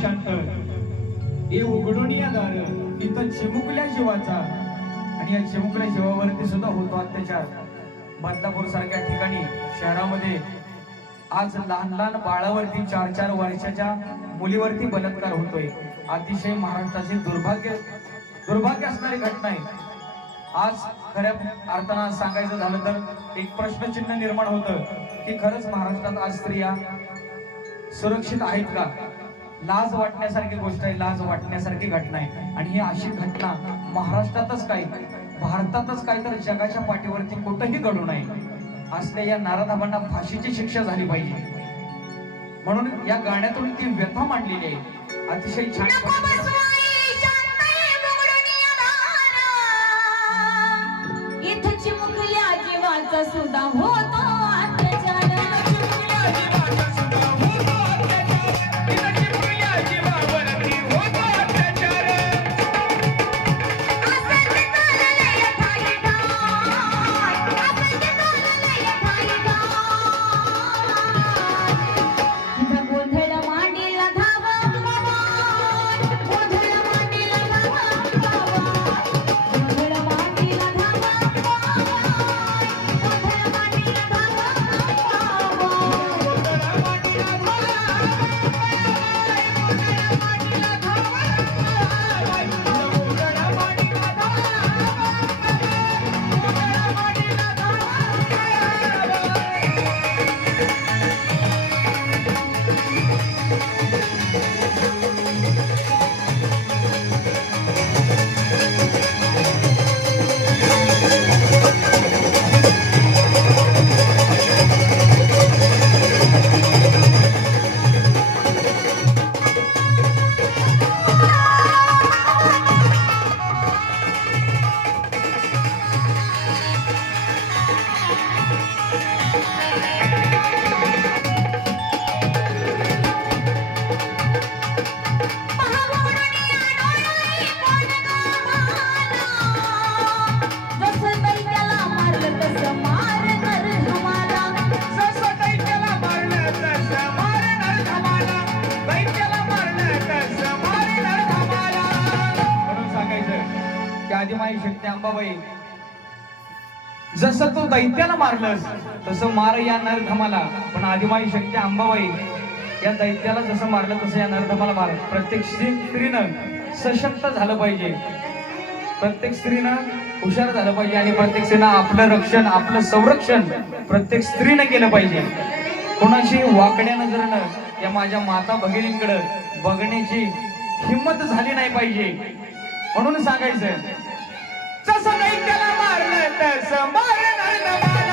शांतळ हे उघडून या दार. इथं चिमुकल्या जीवाचा. आणि या चिमुकल्या जीवावरती सुद्धा होतो अत्याचार. बदलापूर सारख्या ठिकाणी शहरामध्ये आज लहान लहान बाळावरती चार चार वर्षाच्या मुलीवरती बलात्कार होतोय. अतिशय महाराष्ट्राचे दुर्भाग्य दुर्भाग्य असणारी घटना आहे. आज खऱ्या अर्थानं सांगायचं झालं तर एक प्रश्नचिन्ह निर्माण होतं की खरंच महाराष्ट्रात आज स्त्रिया सुरक्षित आहेत का? लाज वाटण्यासारखी गोष्ट आहे लाज वाटण्यासारखी घटना आहे. आणि ही अशी घटना महाराष्ट्रातच काय भारतातच काय तर जगाच्या पाठीवरती कुठंही घडू नये असल्या या नाराधाबांना फाशीची शिक्षा झाली पाहिजे. म्हणून या गाण्यातून ती व्यथा मांडलेली आहे. अतिशय छान नको शक्ती जसं तू दैत्याला मारलंस तसं मार या नरधमाला. पण आदिमाई शक्ती अंबाबाई या दैत्याला जसं मारलं तसं या नरधमाला मार. प्रत्येक स्त्रीनं सशक्त झालं पाहिजे. प्रत्येक स्त्रीनं हुशार झालं पाहिजे आणि प्रत्येक स्त्रीनं आपलं रक्षण आपलं संरक्षण प्रत्येक स्त्रीनं केलं पाहिजे. कोणाशी वाकड्या नजरेनं या माझ्या माता भगिनींकडे बघण्याची हिंमत झाली नाही पाहिजे. म्हणून सांगायचं कसं नाही त्याला मारलं तसं? मारणार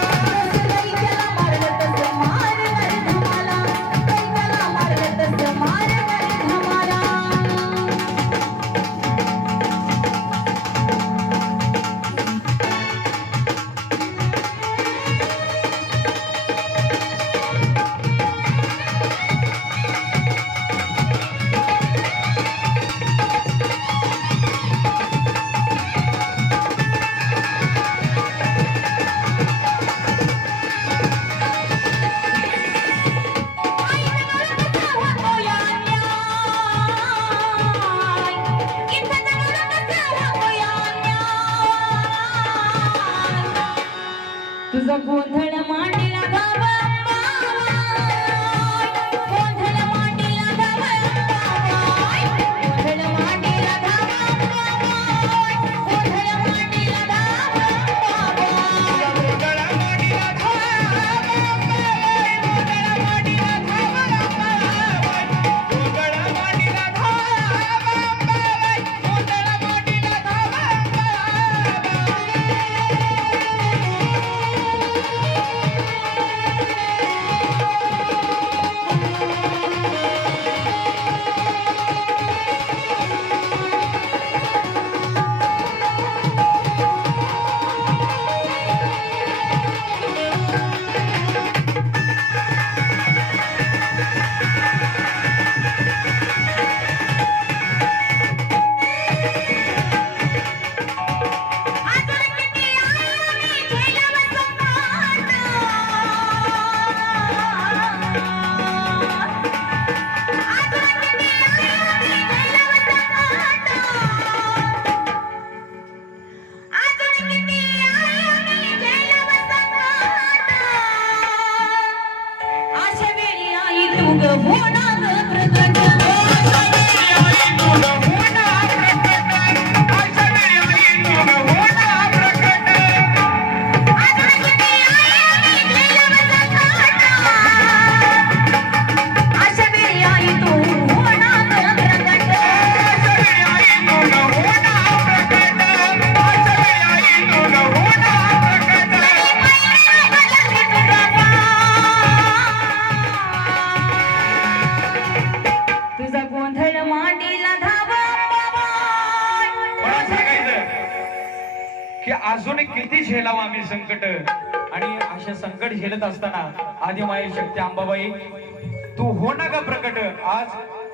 संकट आणि असे संकट झेलत असताना आदिमाई शक्ती अंबाबाई तू हो ना का प्रकट. आज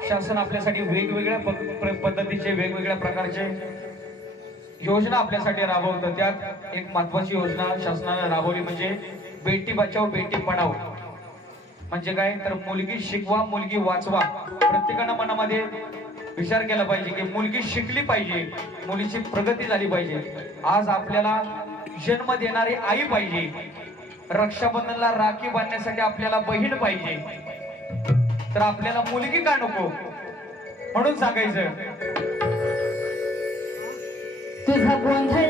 शासन आपल्यासाठी वेगवेगळ्या प- पद्धतीचे वेगवेगळ्या प्रकारचे योजना आपल्यासाठी राबवतं. त्यात एक महत्वाची योजना शासनाने राबवली म्हणजे बेटी बचाव बेटी पढाव म्हणजे काय? तर मुलगी शिकवा मुलगी वाचवा. प्रत्येकानं मनामध्ये विचार केला पाहिजे की मुलगी शिकली पाहिजे मुलीची प्रगती झाली पाहिजे. आज आपल्याला जन्म देणारी आई पाहिजे. रक्षाबंधनला राखी बांधण्यासाठी आपल्याला बहीण पाहिजे. तर आपल्याला मुलगी का नको? म्हणून सांगायचं. तुझा गोंधळ